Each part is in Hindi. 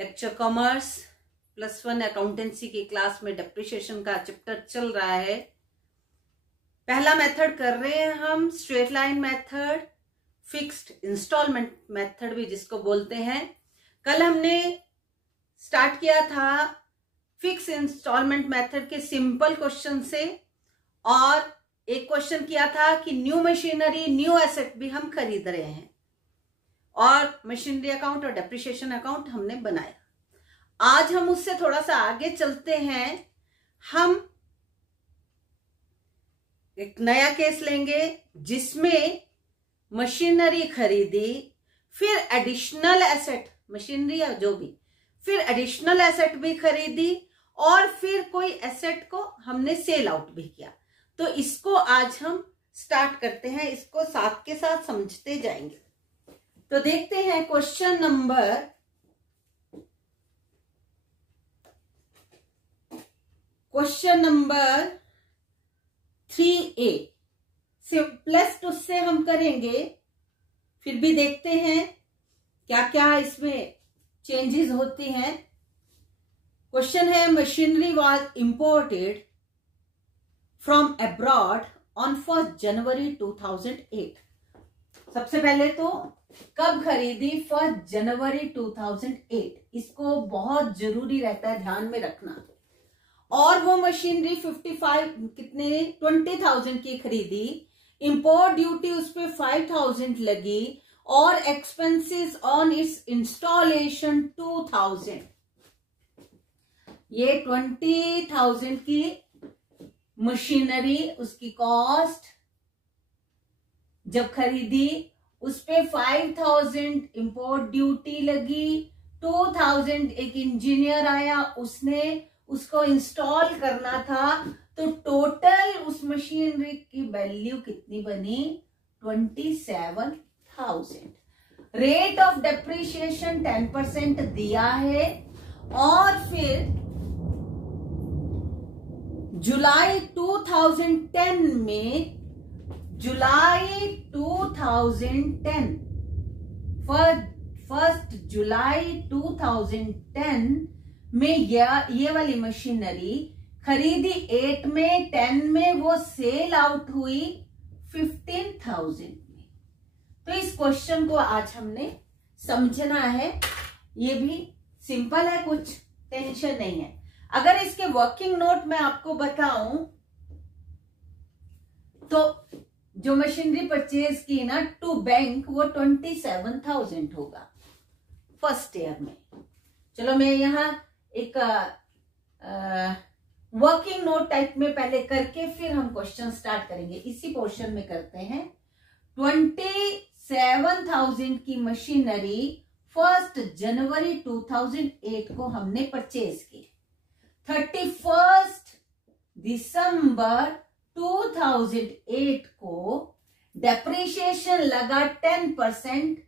लेक्चर कॉमर्स +1 अकाउंटेंसी की क्लास में डेप्रिसिएशन का चैप्टर चल रहा है। पहला मेथड कर रहे हैं हम straight line method, fixed instalment method भी जिसको बोलते हैं। कल हमने स्टार्ट किया था फिक्स इंस्टॉलमेंट मेथड के सिंपल क्वेश्चन से, और एक क्वेश्चन किया था कि न्यू मशीनरी न्यू एसेट भी हम खरीद रहे हैं, और मशीनरी अकाउंट और डेप्रिसिएशन अकाउंट हमने बनाया। आज हम उससे थोड़ा सा आगे चलते हैं। हम एक नया केस लेंगे जिसमें मशीनरी खरीदी, फिर एडिशनल एसेट, मशीनरी या जो भी, फिर एडिशनल एसेट भी खरीदी, और फिर कोई एसेट को हमने सेल आउट भी किया। तो इसको आज हम स्टार्ट करते हैं, इसको साथ के साथ समझते जाएंगे। तो देखते हैं क्वेश्चन नंबर 3A। सिंपलेस्ट उससे हम करेंगे, फिर भी देखते हैं क्या क्या इसमें चेंजेस होती हैं। क्वेश्चन है machinery was imported from abroad on 1 जनवरी 2008। सबसे पहले तो कब खरीदी? 1 जनवरी 2008। इसको बहुत जरूरी रहता है ध्यान में रखना। और वो मशीनरी 20,000 की खरीदी, इंपोर्ट ड्यूटी उस पे 5,000 लगी, और एक्सपेंसेस ऑन इट्स इंस्टॉलेशन 2,000। ये 20,000 की मशीनरी, उसकी कॉस्ट जब खरीदी उस पे 5,000 इंपोर्ट ड्यूटी लगी, 2,000 एक इंजीनियर आया, उसने उसको इंस्टॉल करना था। तो टोटल उस मशीनरी की वैल्यू कितनी बनी? 27,000। रेट ऑफ डेप्रिसिएशन 10% दिया है, और फिर जुलाई 2010 में, जुलाई 2010, 1 जुलाई 2010 में ये वाली मशीनरी खरीदी 8 में, 10 में वो सेल आउट हुई 15,000 में। तो इस क्वेश्चन को आज हमने समझना है। ये भी सिंपल है, कुछ टेंशन नहीं है। अगर इसके वर्किंग नोट मैं आपको बताऊं तो जो मशीनरी परचेज की ना टू बैंक, वो 27,000 होगा फर्स्ट ईयर में। चलो मैं यहां एक वर्किंग नोट टाइप में पहले करके फिर हम क्वेश्चन स्टार्ट करेंगे। इसी पोर्शन में करते हैं। 27,000 की मशीनरी 1 जनवरी 2008 को हमने परचेज की। 31 दिसंबर 2008 को डेप्रिसिएशन लगा 10%,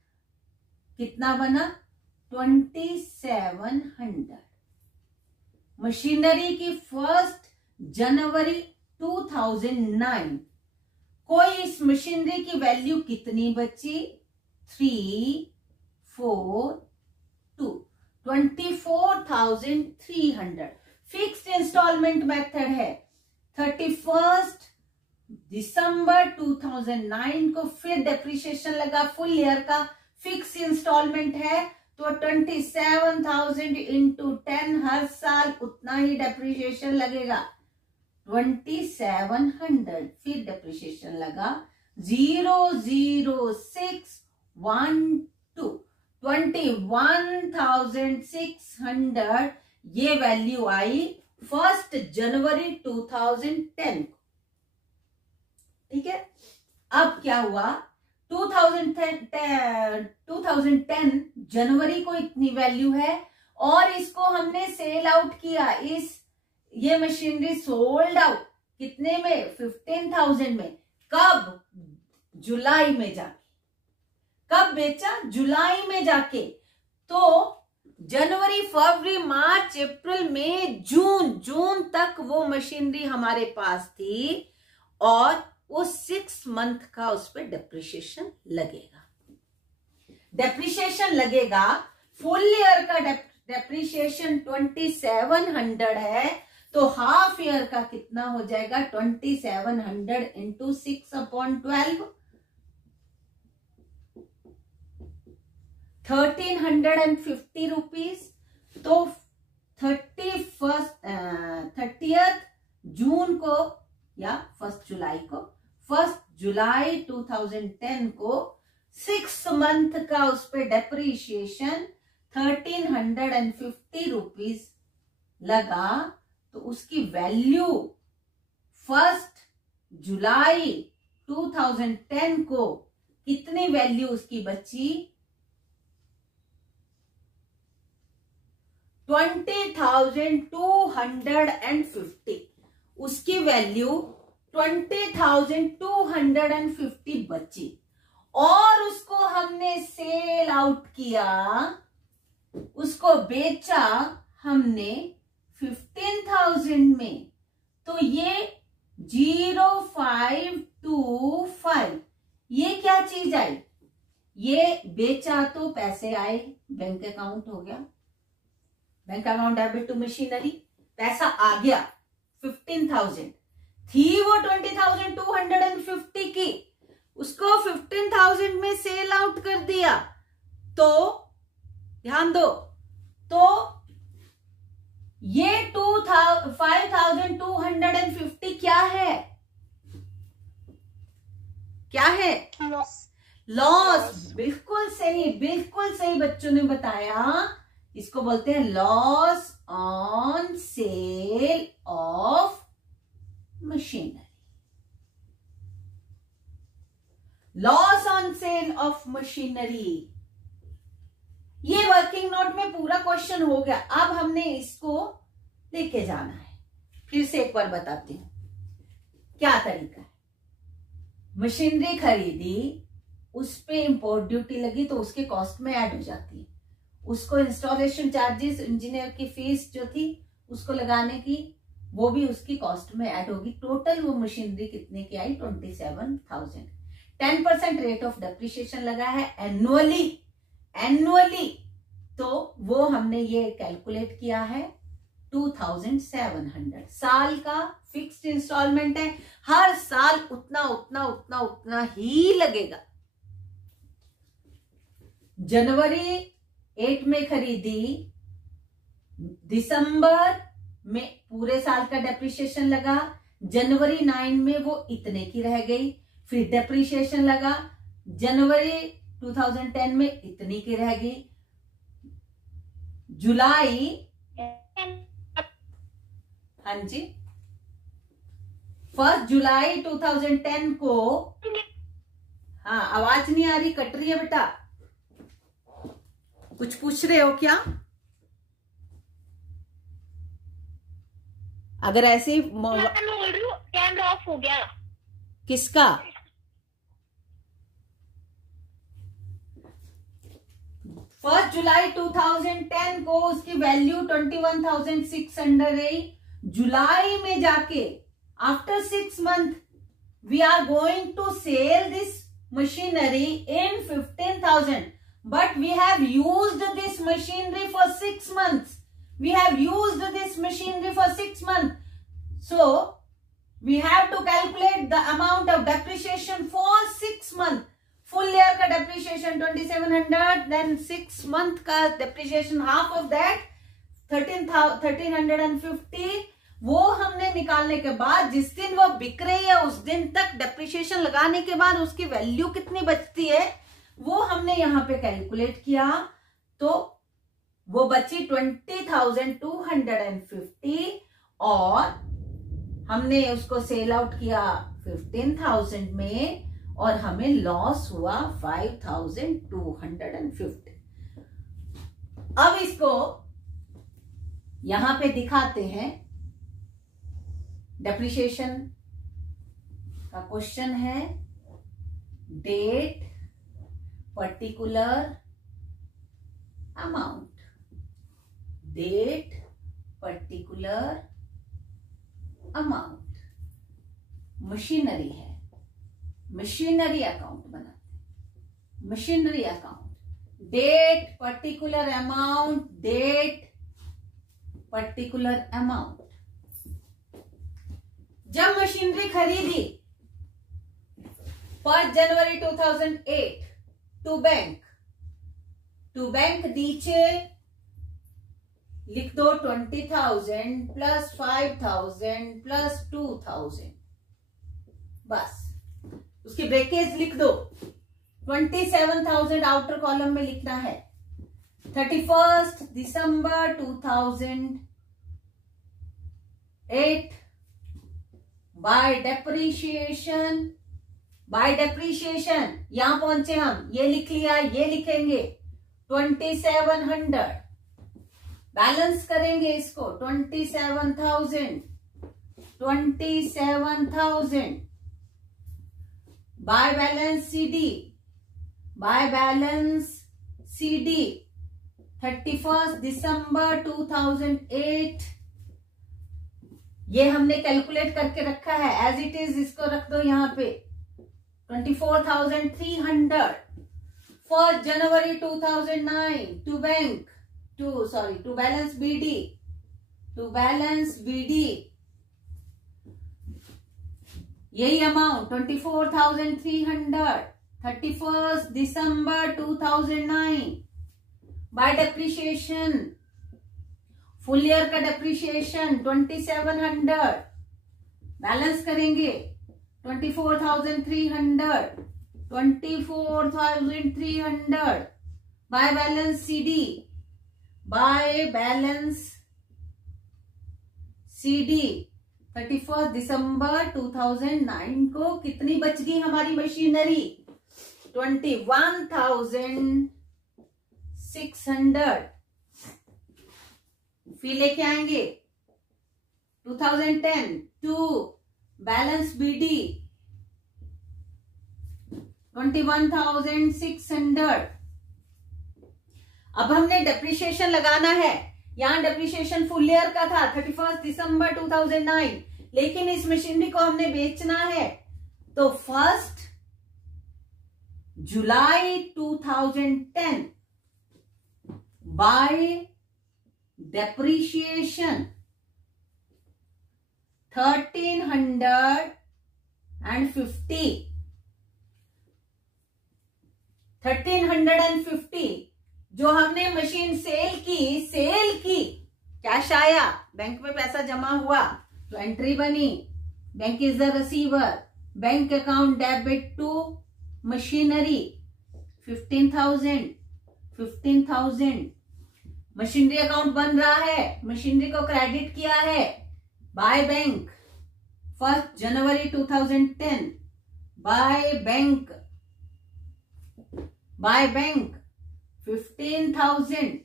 कितना बना? 2700। मशीनरी की 1 जनवरी 2009 को इस मशीनरी की वैल्यू कितनी बची? 342, 24,300। फिक्स्ड इंस्टॉलमेंट मेथड है। 31 दिसंबर 2009 को फिर डेप्रिसिएशन लगा, फुल ईयर का फिक्स इंस्टॉलमेंट है, तो 27,000 इंटू 10, हर साल उतना ही डेप्रिसिएशन लगेगा, 2700। फिर डेप्रिसिएशन लगा 00612, 21,600 ये वैल्यू आई 1 जनवरी 2010 को। ठीक है। अब क्या हुआ? 2010 जनवरी को इतनी वैल्यू है, और इसको हमने सेल आउट किया। ये मशीनरी सोल्ड आउट कितने में? 15,000 में। कब? जुलाई में जाके। कब बेचा? जुलाई में जाके। तो जनवरी, फरवरी, मार्च, अप्रैल, मई, जून तक वो मशीनरी हमारे पास थी, और वो 6 मंथ का उस पर डेप्रिसिएशन लगेगा। डेप्रिसिएशन लगेगा, फुल ईयर का डेप्रिसिएशन 2700 है, तो हाफ ईयर का कितना हो जाएगा 2700 इंटू 6/12, 1350 रुपीज। तो 30th जून को या 1 जुलाई को, 1 जुलाई 2010 को 6 मंथ का उस पे डेप्रीशिएशन 1350 रुपीज लगा, तो उसकी वैल्यू 1 जुलाई 2010 को कितनी वैल्यू उसकी बची 20,250, उसकी वैल्यू 20,250 बची और उसको हमने सेल आउट किया, उसको बेचा हमने 15,000 में। तो ये 0525 ये क्या चीज आई, ये बेचा तो पैसे आए, बैंक अकाउंट हो गया, bank account debit to machinery, पैसा आ गया 15,000 थी वो 20,250 की, उसको 15,000 में सेल आउट कर दिया। तो ध्यान दो, तो ये 5,250 क्या है, क्या है, लॉस। बिल्कुल सही, बिल्कुल सही बच्चों ने बताया, इसको बोलते हैं loss on sale of machinery, loss on sale of machinery. ये वर्किंग नोट में पूरा क्वेश्चन हो गया। अब हमने इसको लेके जाना है, फिर से एक बार बताती हूं क्या तरीका है। मशीनरी खरीदी, उस पे इंपोर्ट ड्यूटी लगी तो उसके कॉस्ट में ऐड हो जाती है, उसको इंस्टॉलेशन चार्जेस, इंजीनियर की फीस जो थी उसको लगाने की, वो भी उसकी कॉस्ट में ऐड होगी। टोटल वो मशीनरी कितने की आई 27,000। 10% रेट ऑफ डेप्रिसिएशन लगा है एनुअली, तो वो हमने ये कैलकुलेट किया है 2,700। साल का फिक्स्ड इंस्टॉलमेंट है, हर साल उतना उतना उतना उतना ही लगेगा। जनवरी 8 में खरीदी, दिसंबर में पूरे साल का डेप्रिसिएशन लगा, जनवरी 9 में वो इतने की रह गई, फिर डेप्रिसिएशन लगा, जनवरी 2010 में इतनी की रह गई, जुलाई, हाँ जी 1 जुलाई 2010 को, हाँ आवाज नहीं आ रही, कट रही है बेटा, कुछ पूछ रहे हो क्या? अगर ऐसे कैमरा ऑफ हो गया। किसका? 1 जुलाई 2010 को उसकी वैल्यू 21,600 रही। जुलाई में जाके after 6 month we are going to sell this machinery in 15,000, but we have used this machinery for 6 months. We have used this machinery for 6 months. So we have to calculate the amount of depreciation for 6 months. Full year का depreciation 2,700, then 6 month का depreciation half of that 13,350। वो हमने निकालने के बाद जिस दिन वो बिक रही है उस दिन तक depreciation लगाने के बाद उसकी वैल्यू कितनी बचती है वो हमने यहाँ पे कैलकुलेट किया, तो वो बची 20,250 और हमने उसको सेल आउट किया 15,000 में और हमें लॉस हुआ 5,250। अब इसको यहां पे दिखाते हैं, डेप्रिसिएशन का क्वेश्चन है, date particular amount, date particular amount, machinery है, मशीनरी अकाउंट बनाते हैं, machinery account, date particular amount, date particular amount. जब मशीनरी खरीदी 1 जनवरी 2008 टू बैंक नीचे लिख दो 20,000 प्लस 5,000 प्लस 2,000, बस उसकी ब्रेकेज लिख दो। 27,000 आउटर कॉलम में लिखना है। 31 दिसंबर 2008 बाय डेप्रीशिएशन, यहां पहुंचे हम, ये लिख लिया, ये लिखेंगे 2700, बैलेंस करेंगे इसको 27,000 बाय बैलेंस सीडी 31 दिसंबर 2008, ये हमने कैलकुलेट करके रखा है एज इट इज, इसको रख दो यहां पे 24,300। 1 जनवरी 2009 टू बैलेंस बीडी यही अमाउंट 24,300। 31 दिसंबर 2009 बाय डेप्रीशिएशन, फुल ईयर का डेप्रीशिएशन 2700, बैलेंस करेंगे 24,300 बाय बैलेंस सीडी 31 दिसंबर 2009 को कितनी बच गई हमारी मशीनरी? 21,600। फिर लेके आएंगे 2010 टू बैलेंस बीडी 21,600। अब हमने डेप्रिसिएशन लगाना है। यहां डेप्रिसिएशन फुल ईयर का था 31 दिसंबर 2009, लेकिन इस मशीनरी को हमने बेचना है तो 1 जुलाई 2010 बाय डेप्रिसिएशन 1350 जो हमने मशीन सेल की कैश आया, बैंक में पैसा जमा हुआ तो एंट्री बनी, bank is the receiver, bank account debit to machinery 15,000। Machinery account बन रहा है, मशीनरी को क्रेडिट किया है बाय बैंक 1 जनवरी 2010 बाय बैंक 15,000।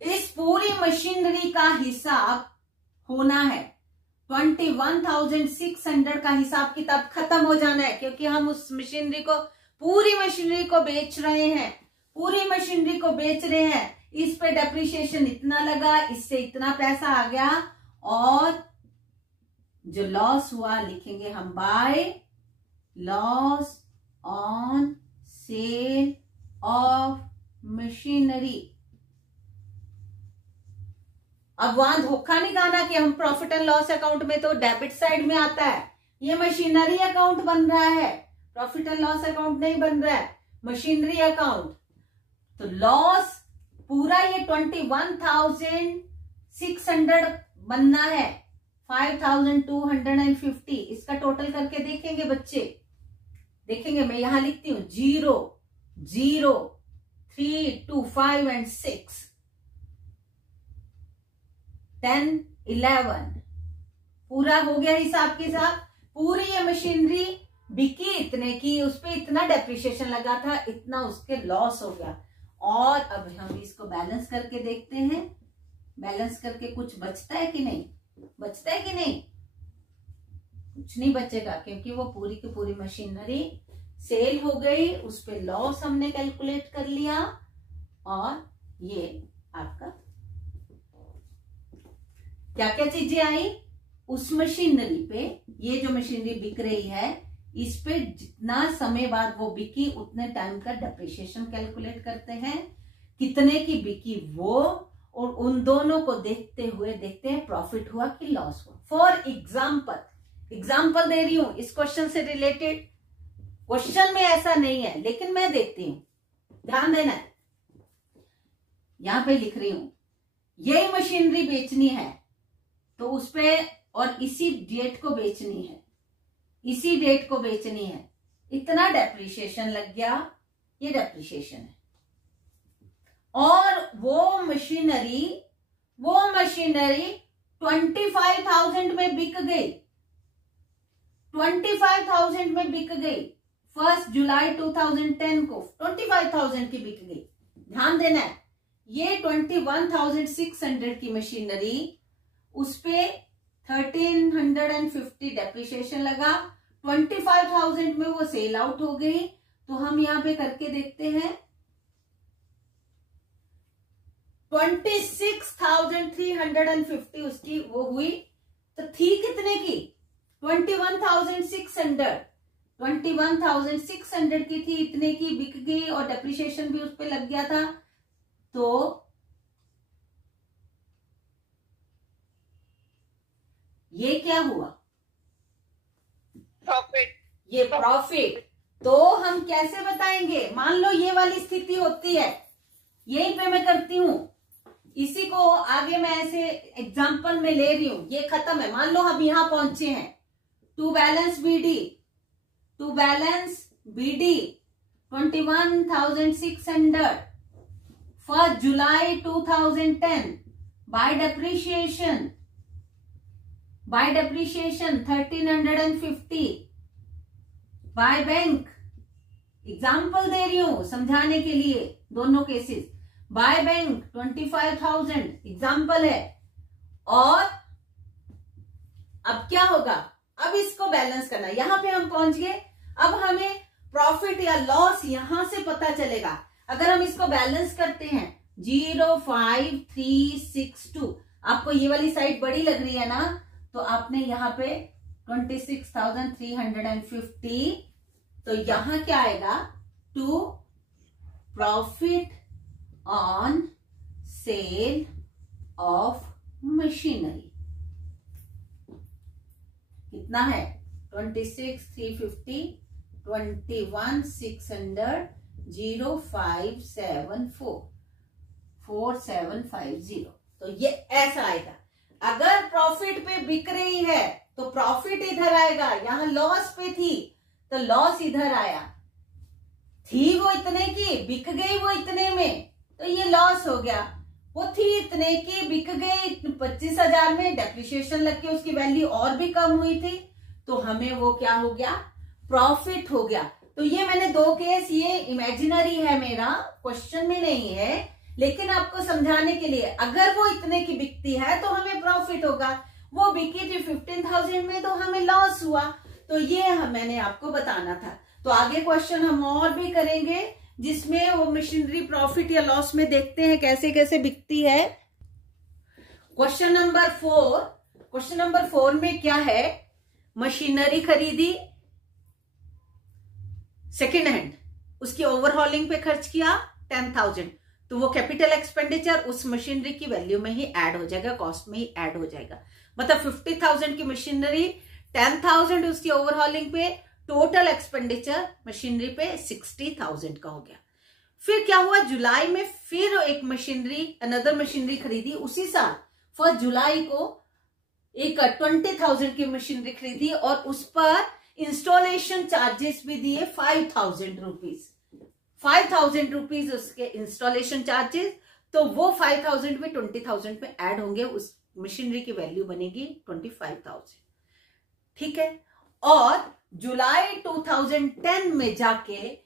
इस पूरी मशीनरी का हिसाब होना है 21,600 का हिसाब किताब खत्म हो जाना है, क्योंकि हम उस मशीनरी को पूरी मशीनरी को बेच रहे हैं। इस पे डेप्रिसिएशन इतना लगा, इससे इतना पैसा आ गया, और जो लॉस हुआ लिखेंगे हम by loss on sale of machinery. अब वहां धोखा नहीं खाना कि हम प्रॉफिट एंड लॉस अकाउंट में तो डेबिट साइड में आता है, ये मशीनरी अकाउंट बन रहा है, प्रॉफिट एंड लॉस अकाउंट नहीं बन रहा है, मशीनरी अकाउंट। तो लॉस पूरा ये 21,600 बनना है, 5,250 इसका टोटल करके देखेंगे बच्चे, देखेंगे। मैं यहां लिखती हूं 0, 0, 3, 2, 5 एंड 6, 10, 11 पूरा हो गया हिसाब के साथ। पूरी ये मशीनरी बिकी इतने की, उस पर इतना डेप्रिसिएशन लगा था, इतना उसके लॉस हो गया। और अब हम इसको बैलेंस करके देखते हैं, बैलेंस करके कुछ बचता है कि नहीं, कुछ नहीं बचेगा, क्योंकि वो पूरी की पूरी मशीनरी सेल हो गई, उस पे लॉस हमने कैलकुलेट कर लिया। और ये आपका क्या क्या चीजें आई उस मशीनरी पे, ये जो मशीनरी बिक रही है इस पे जितना समय बाद वो बिकी उतने टाइम का डेप्रिसिएशन कैलकुलेट करते हैं, कितने की बिकी वो, और उन दोनों को देखते हुए देखते हैं प्रॉफिट हुआ कि लॉस हुआ। फॉर एग्जाम्पल दे रही हूं इस क्वेश्चन से रिलेटेड, क्वेश्चन में ऐसा नहीं है लेकिन मैं देखती हूं, ध्यान देना है। यहां पे लिख रही हूं यही मशीनरी बेचनी है तो उस पे, और इसी डेट को बेचनी है, इसी डेट को बेचनी है, इतना डेप्रिसिएशन लग गया, ये डेप्रिसिएशन है। और वो मशीनरी 25,000 में बिक गई, 25,000 में बिक गई 1 जुलाई 2010 को 25,000 की बिक गई। ध्यान देना है, ये 21,600 की मशीनरी, उस पे 1,350 डेप्रिसिएशन लगा, 25,000 में वो सेल आउट हो गई। तो हम यहां पे करके देखते हैं, 26,350 उसकी वो हुई, तो थी कितने की 21,600 की थी, इतने की बिक गई और डेप्रिसिएशन भी उस पे लग गया था। तो ये क्या हुआ, प्रॉफिट। ये प्रॉफिट। तो हम कैसे बताएंगे, मान लो ये वाली स्थिति होती है, यहीं पे मैं करती हूं, इसी को आगे मैं ऐसे एग्जांपल में ले रही हूं, ये खत्म है, मान लो हम यहां पहुंचे हैं, टू बैलेंस बीडी 21,600 1 जुलाई 2010 by depreciation 1,350 by bank. Example दे रही हूं समझाने के लिए दोनों केसेस, बाय बैंक 25,000 एग्जाम्पल है। और अब क्या होगा, अब इसको बैलेंस करना, यहां पे हम पहुंच गए, अब हमें प्रॉफिट या लॉस यहां से पता चलेगा। अगर हम इसको बैलेंस करते हैं 05362, आपको ये वाली साइड बड़ी लग रही है ना, तो आपने यहां पे 26,350, तो यहां क्या आएगा, to profit on sale of machinery कितना है, 26,350 21,600 0574 4750। तो ये ऐसा आएगा। अगर प्रॉफिट पे बिक रही है तो प्रॉफिट इधर आएगा, यहां लॉस पे थी तो लॉस इधर आया, थी वो इतने की बिक गई वो इतने में, तो ये लॉस हो गया। वो थी इतने की बिक गई 25,000 में, डेप्रिसिएशन लग के उसकी वैल्यू और भी कम हुई थी, तो हमें वो क्या हो गया, प्रॉफिट हो गया। तो ये मैंने दो केस, ये इमेजिनरी है मेरा, क्वेश्चन में नहीं है, लेकिन आपको समझाने के लिए, अगर वो इतने की बिकती है तो हमें प्रॉफिट होगा, वो बिकी थी 15,000 में तो हमें लॉस हुआ। तो ये मैंने आपको बताना था। तो आगे क्वेश्चन हम और भी करेंगे जिसमें वो मशीनरी प्रॉफिट या लॉस में देखते हैं कैसे कैसे बिकती है। क्वेश्चन नंबर 4 में क्या है, मशीनरी खरीदी सेकेंड हैंड, उसकी ओवरहॉलिंग पे खर्च किया 10,000, तो वो कैपिटल एक्सपेंडिचर उस मशीनरी की वैल्यू में ही ऐड हो जाएगा, कॉस्ट में ही ऐड हो जाएगा। मतलब 50,000 की मशीनरी, 10,000 उसकी ओवरहॉलिंग पे, टोटल एक्सपेंडिचर मशीनरी पे 60,000 का हो गया। फिर क्या हुआ, जुलाई में फिर एक मशीनरी, अनदर मशीनरी खरीदी उसी साल, 1 जुलाई को एक 20,000 की मशीनरी खरीदी और उस पर इंस्टॉलेशन चार्जेस भी दिए 5,000 रुपीज, 5,000 रुपीज उसके इंस्टॉलेशन चार्जेस। तो वो 5,000 में 20,000 में ऐड होंगे, उस मशीनरी की वैल्यू बनेगी 25,000। ठीक है। और जुलाई 2010 में जाके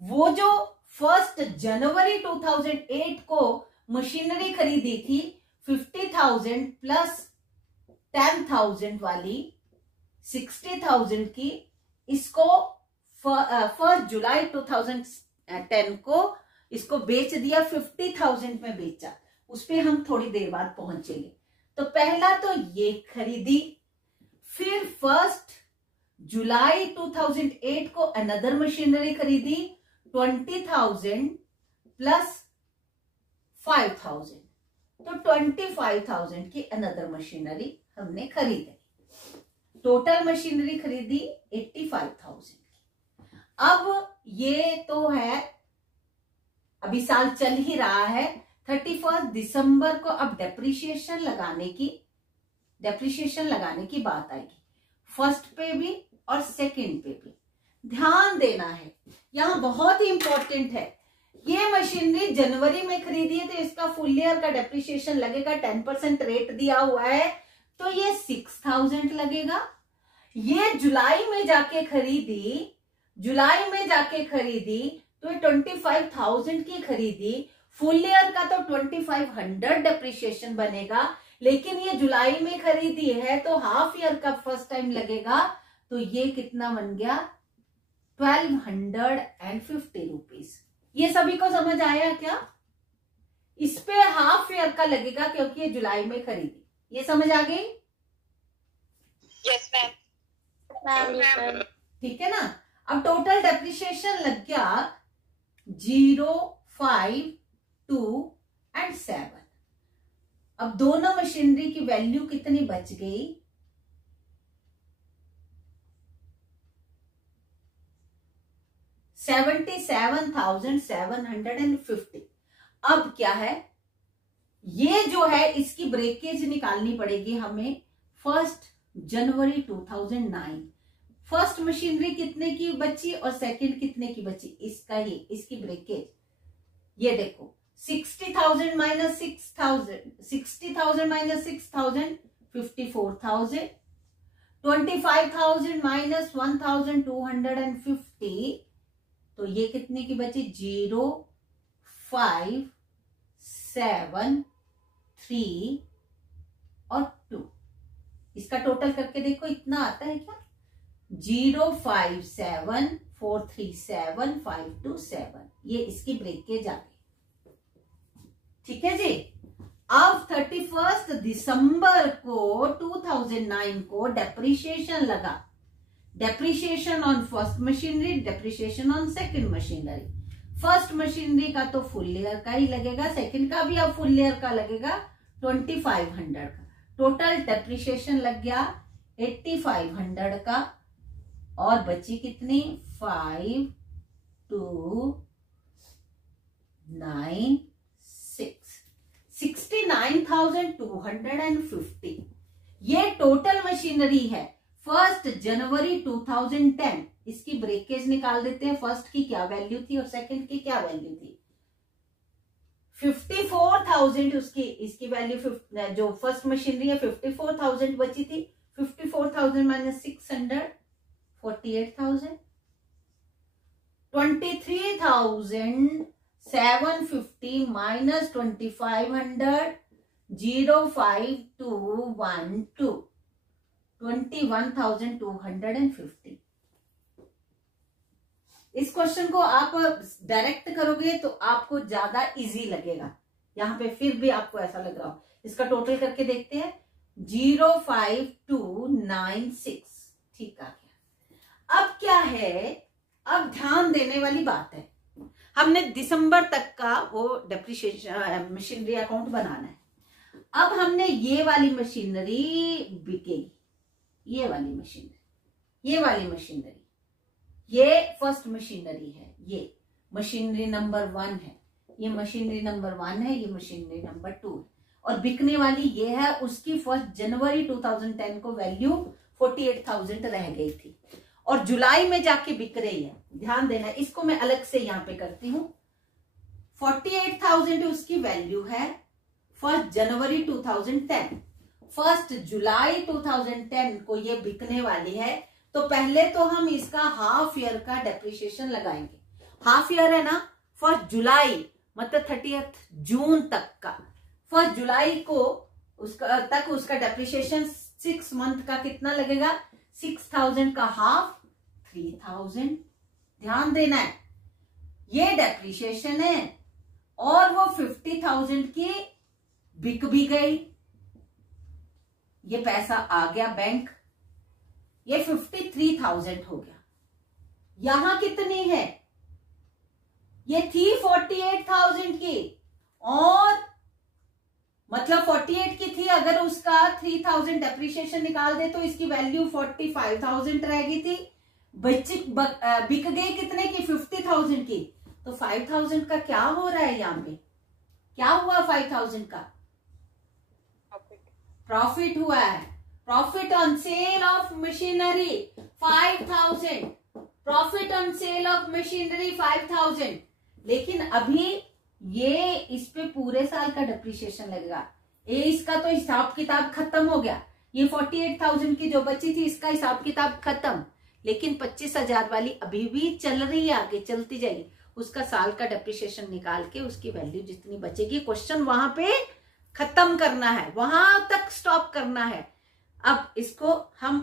वो जो 1 जनवरी 2008 को मशीनरी खरीदी थी 50,000 प्लस 10,000 वाली 60,000 की, इसको 1 जुलाई 2010 को इसको बेच दिया, 50,000 में बेचा। उस पे हम थोड़ी देर बाद पहुंचेंगे। तो पहला तो ये खरीदी, फिर 1 जुलाई 2008 को अनदर मशीनरी खरीदी 20,000 प्लस 5,000, तो 25,000 की अनदर मशीनरी हमने खरीदी। टोटल मशीनरी खरीदी 85,000 की। अब ये तो है, अभी साल चल ही रहा है, 31 दिसंबर को अब डेप्रिसिएशन लगाने की बात आएगी, फर्स्ट पे भी और सेकंड पे भी। ध्यान देना है, यहां बहुत ही इंपॉर्टेंट है। ये मशीनरी जनवरी में खरीदी है तो इसका फुल ईयर का डेप्रिसिएशन लगेगा, 10% रेट दिया हुआ है तो ये 6,000 लगेगा। ये जुलाई में जाके खरीदी तो ये 25,000 की खरीदी, फुल ईयर का तो 2,500 डेप्रिसिएशन बनेगा, लेकिन ये जुलाई में खरीदी है तो हाफ ईयर का फर्स्ट टाइम लगेगा, तो ये कितना बन गया 1,250 रुपीज। ये सभी को समझ आया क्या? इस पे हाफ ईयर का लगेगा क्योंकि ये जुलाई में खरीदी। ये समझ आ गई? Yes ma'am. ठीक है ना। अब टोटल डेप्रिसिएशन लग गया 0, 5, 2 एंड 7। अब दोनों मशीनरी की वैल्यू कितनी बच गई? 77,750। अब क्या है, ये जो है इसकी ब्रेकेज निकालनी पड़ेगी हमें 1 जनवरी 2009। फर्स्ट मशीनरी कितने की बची और सेकंड कितने की बची, इसकी ब्रेकेज ये देखो, 60,000 माइनस 6,000, 60,000 माइनस 6,000 54,000, 25,000 माइनस 1,250, तो ये कितने की बची 0, 5, 7, 3 और 2। इसका टोटल करके देखो इतना आता है क्या, 057,437,527। ये इसकी ब्रेकेज आ गई। ठीक है जी। अब 31 दिसंबर को 2009 को डेप्रिसिएशन लगा, depreciation on first machinery, depreciation on second machinery. First machinery का तो फुल ईयर का ही लगेगा, सेकंड का भी अब फुल ईयर का लगेगा 2,500 का। टोटल डेप्रिसिएशन लग गया 8,500 का और बची कितनी 5, 2, 9, 6, 69,250। ये टोटल मशीनरी है। फर्स्ट जनवरी 2010, इसकी ब्रेकेज निकाल देते हैं। फर्स्ट की क्या वैल्यू थी और सेकंड की क्या वैल्यू थी, 54,000 इसकी वैल्यू, जो फर्स्ट मशीनरी है 54,000 बची थी। 54,000 माइनस 600 48,000, 23,750 माइनस 2,500 05212 21,250। इस क्वेश्चन को आप डायरेक्ट करोगे तो आपको ज्यादा इजी लगेगा। यहां पे फिर भी आपको ऐसा लग रहा हो, इसका टोटल करके देखते हैं 05296। ठीक है। अब क्या है, अब ध्यान देने वाली बात है, हमने दिसंबर तक का वो डेप्रिसिएशन मशीनरी अकाउंट बनाना है। अब हमने ये वाली मशीनरी बिकेगी, ये वाली मशीनरी, ये फर्स्ट मशीनरी है, ये मशीनरी नंबर 1 है, ये मशीनरी नंबर 1 है, ये मशीनरी नंबर 2 है, और बिकने वाली ये है। उसकी 1 जनवरी 2010 को वैल्यू 48,000 रह गई थी और जुलाई में जाके बिक रही है। ध्यान देना, इसको मैं अलग से यहां पे करती हूं। 48,000 उसकी वैल्यू है 1 जनवरी 2010। 1 जुलाई 2010 को ये बिकने वाली है, तो पहले तो हम इसका हाफ ईयर का डेप्रिसिएशन लगाएंगे। हाफ ईयर है ना, 1 जुलाई मतलब 30 जून तक का। 1 जुलाई को उसका डेप्रिसिएशन 6 मंथ का कितना लगेगा, 6,000 का हाफ 3,000। ध्यान देना है, ये डेप्रिसिएशन है और वो 50,000 की बिक भी गई, ये पैसा आ गया बैंक। ये 53,000 हो गया। यहां कितनी है, ये थी 48,000 की, और मतलब 48 की थी, अगर उसका 3,000 डेप्रिसिएशन निकाल दे तो इसकी वैल्यू 45,000 रहेगी थी। बिक गई कितने की, 50,000 की। तो 5,000 का क्या हो रहा है यहाँ पे, क्या हुआ 5,000 का प्रॉफिट हुआ है। Profit on sale of machinery 5,000, profit on sale of machinery 5,000। लेकिन अभी ये इस पे पूरे साल का डिप्रिसिएशन लगेगा। इसका तो हिसाब किताब खत्म हो गया। ये 48,000 की जो बची थी इसका हिसाब किताब खत्म, लेकिन 25,000 वाली अभी भी चल रही है, आगे चलती जाएगी। उसका साल का डिप्रिसिएशन निकाल के उसकी वैल्यू जितनी बचेगी, क्वेश्चन वहां पे खत्म करना है, वहां तक स्टॉप करना है। अब इसको हम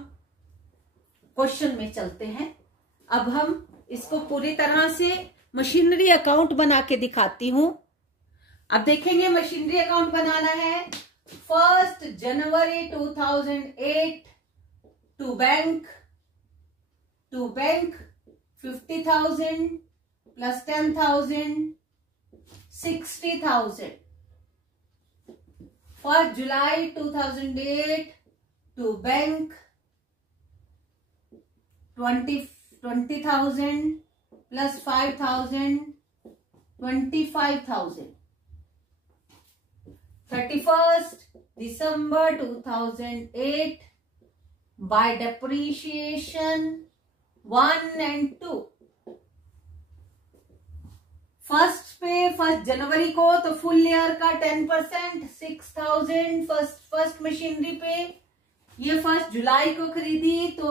क्वेश्चन में चलते हैं। अब हम इसको पूरी तरह से मशीनरी अकाउंट बना के दिखाती हूं। अब देखेंगे मशीनरी अकाउंट बनाना है। 1 जनवरी 2008 टू बैंक 50,000 प्लस 10,000 60,000। 1 जुलाई 2008 to bank 20,000 plus 5,000 25,000। 31 December 2008 by depreciation 1 and 2। First जनवरी को तो फुल ईयर का 10% 6,000 फर्स्ट मशीनरी पे। ये 1 जुलाई को खरीदी तो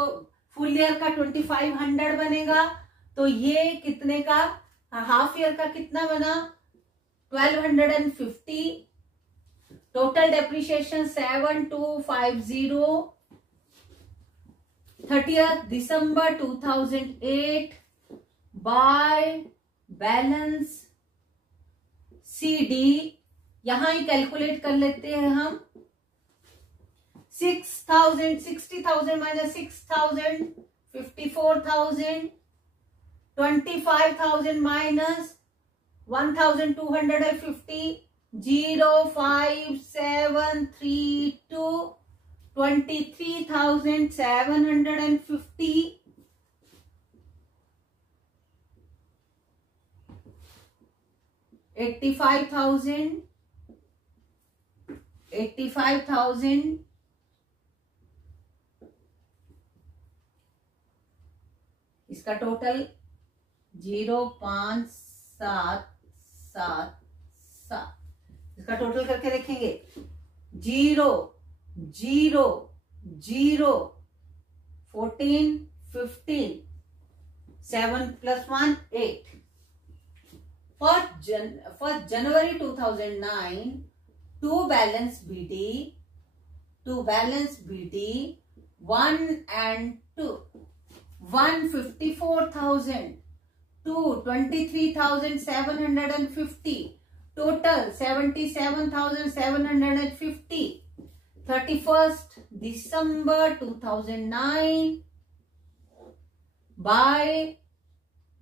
फुल ईयर का 2,500 बनेगा। तो ये कितने का, हाफ ईयर का कितना बना, 1,250। Total depreciation 7,250। 30 December 2008 by balance CD, यहां ही कैलकुलेट कर लेते हैं हम। 60,000 माइनस 6,000 54,000। 25,000 माइनस 1,250 05732 23,750। 85,000 इसका टोटल 0,5,7,7। इसका टोटल करके देखेंगे। 0 0 0 14 15 7 plus 1 8। 1 January 2009 to balance BD 1 and 2 154,000 to 23,750, total 77,750। 31st December 2009 by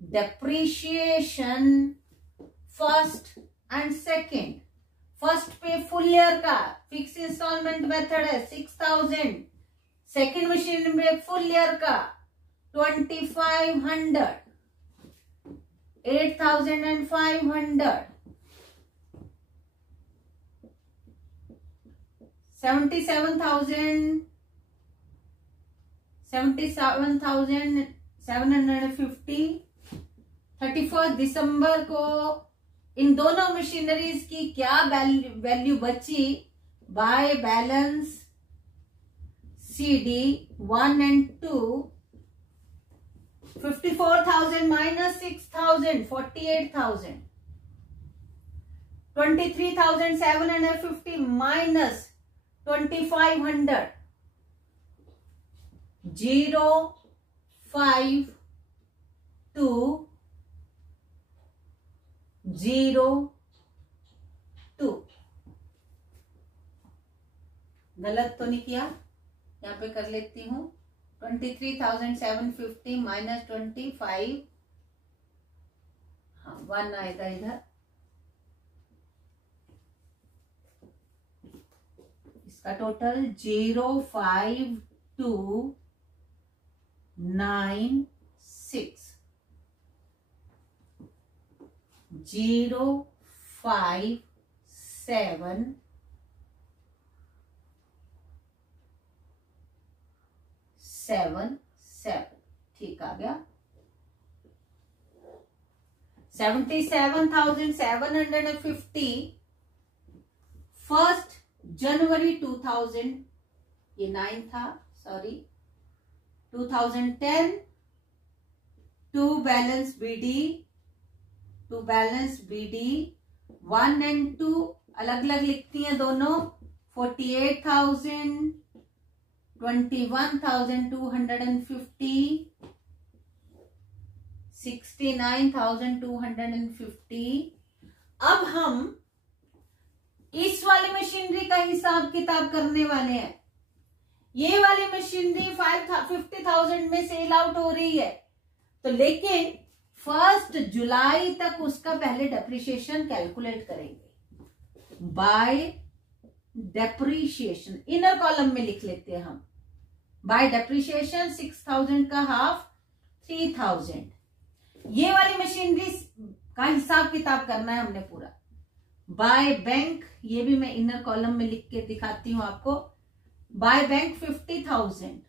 depreciation first and second। First पे फुल ईयर का फिक्स इंस्टॉलमेंट मेथड है 6,000। सेकेंड मशीन में फुल ईयर का 2,500 8,500। 77,750। 31 दिसंबर को इन दोनों मशीनरीज की क्या वैल्यू बची by balance CD 1 and 2। 54,000 minus 6,000 48,000। 23,750 minus 2,500 0,5,2,0,2। गलत तो नहीं किया, यहाँ पे कर लेती हूं। 23,750 माइनस 25, हाँ 1 आएगा इधर, इसका टोटल 05296, 057 7 ठीक आ गया। 77,750 1 जनवरी 2000, ये 9 था, sorry 2010 to balance BD 1 and 2 अलग अलग लिखती हैं दोनों। 48,000, 21,250, 69,250। अब हम इस वाली मशीनरी का हिसाब किताब करने वाले हैं। ये वाली मशीनरी 50,000 में सेल आउट हो रही है, तो लेकिन 1 जुलाई तक उसका पहले डेप्रिसिएशन कैलकुलेट करेंगे बाय डेप्रिसिएशन। इनर कॉलम में लिख लेते हैं हम, बाय डेप्रिसिएशन 6,000 का हाफ 3,000। ये वाली मशीनरी का हिसाब किताब करना है हमने पूरा। बाय बैंक, ये भी मैं इनर कॉलम में लिख के दिखाती हूं आपको। बाय बैंक 50,000,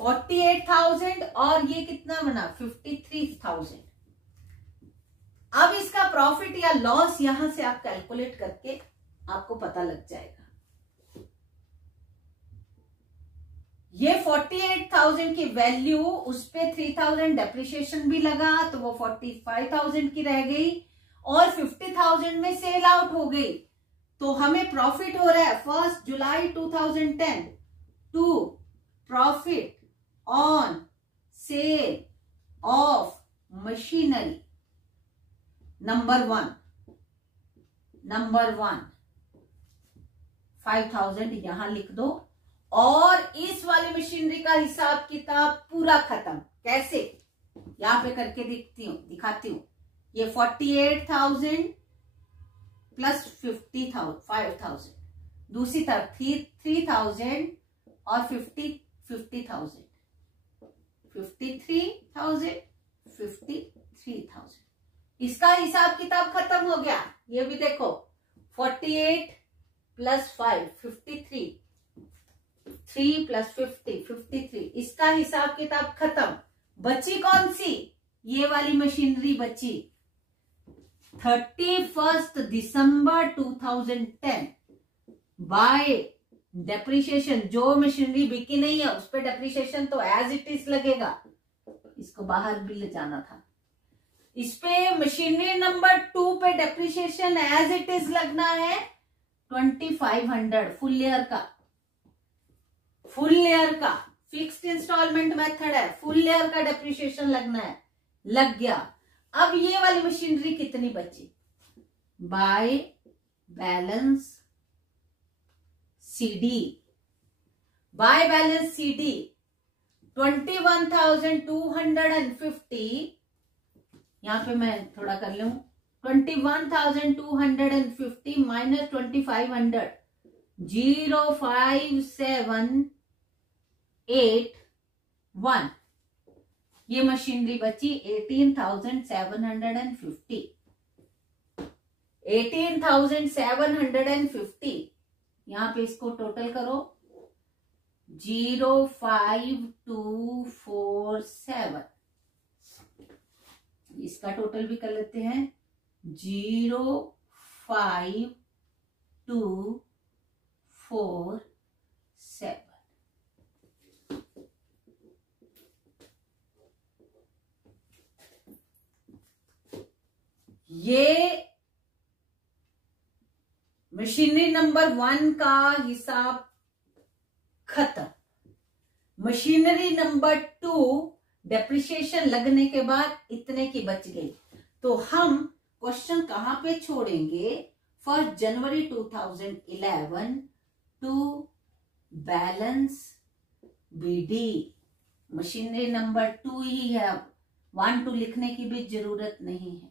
48,000 और ये कितना बना 53,000। अब इसका प्रॉफिट या लॉस यहां से आप कैलकुलेट करके आपको पता लग जाएगा। ये 48,000 की वैल्यू, उस पे 3,000 डेप्रिसिएशन भी लगा तो वो 45,000 की रह गई और 50,000 में सेल आउट हो गई। तो हमें प्रॉफिट हो रहा है 1 जुलाई 2010 to profit on sale of machinery number one 5,000 यहां लिख दो। और इस वाली मशीनरी का हिसाब किताब पूरा खत्म। कैसे, यहां पे करके दिखाती हूं। ये 48,000 प्लस 5,000, दूसरी तरफ 3,000 और 50,000, 53,000। इसका हिसाब किताब खत्म हो गया। ये भी देखो 48 प्लस 5 53, 3 प्लस 50 53। इसका हिसाब किताब खत्म। बची कौन सी, ये वाली मशीनरी बची 31 दिसंबर 2010 बाय डेप्रिसिएशन। जो मशीनरी बिकी नहीं है उस पर डेप्रिसिएशन तो एज इट इज लगेगा, इसको बाहर भी ले जाना था। इस पे मशीनरी नंबर 2 पे डेप्रिसिएशन एज इट इज लगना है 2,500 फुल लेयर का फिक्स्ड इंस्टॉलमेंट मेथड है। फुल लेयर का डेप्रिसिएशन लगना है, लग गया। अब ये वाली मशीनरी कितनी बची, बाय बैलेंस सीडी 21,250। यहां पे मैं थोड़ा कर लूं, 21,250 माइनस 2,500, 05781। ये मशीनरी बची 18,750। 18,750 यहां पे इसको टोटल करो 05247। इसका टोटल भी कर लेते हैं 05247। ये मशीनरी नंबर 1 का हिसाब खत्म। मशीनरी नंबर 2 डेप्रिसिएशन लगने के बाद इतने की बच गई। तो हम क्वेश्चन कहां पे छोड़ेंगे, 1 जनवरी 2011 to balance BD machinery number 2 ही है, अब 1 2 लिखने की भी जरूरत नहीं है।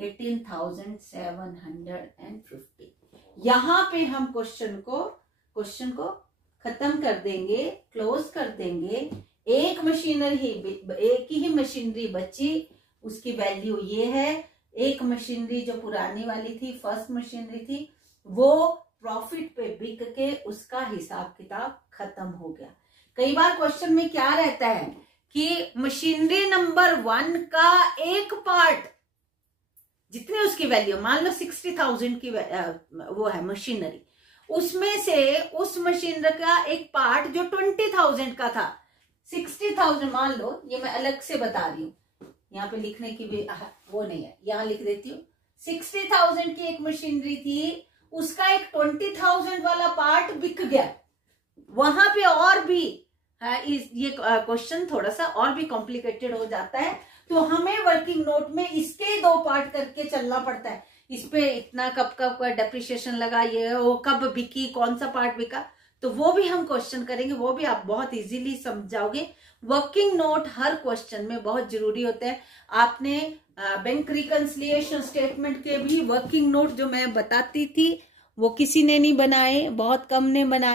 18,750। यहां पे हम क्वेश्चन को खत्म कर देंगे, क्लोज कर देंगे। एक ही मशीनरी बची, उसकी वैल्यू ये है। एक मशीनरी जो पुरानी वाली थी, फर्स्ट मशीनरी थी, वो प्रॉफिट पे बिक के उसका हिसाब किताब खत्म हो गया। कई बार क्वेश्चन में क्या रहता है कि मशीनरी नंबर 1 का एक पार्ट, जितनी उसकी वैल्यू, मान लो 60,000 की वो है मशीनरी, उसमें से उस मशीनरी का एक पार्ट जो 20,000 का था, 60,000 मान लो, ये मैं अलग से बता रही हूँ, यहाँ पे लिखने की भी वो नहीं है, यहाँ लिख देती हूँ। 60,000 की एक मशीनरी थी, उसका एक 20,000 वाला पार्ट बिक गया। वहां पे और भी ये क्वेश्चन थोड़ा सा और भी कॉम्प्लिकेटेड हो जाता है, तो हमें वर्किंग नोट में इसके 2 पार्ट करके चलना पड़ता है। इस पे इतना कब का डेप्रिसिएशन लगा, ये वो कब बिकी, कौन सा पार्ट बिका, तो वो भी हम क्वेश्चन करेंगे, वो भी आप बहुत इजीली समझाओगे। वर्किंग नोट हर क्वेश्चन में बहुत जरूरी होता है। आपने बैंक रिकंसिलिएशन स्टेटमेंट के भी वर्किंग नोट जो मैं बताती थी, वो किसी ने नहीं बनाए, बहुत कम ने बनाए।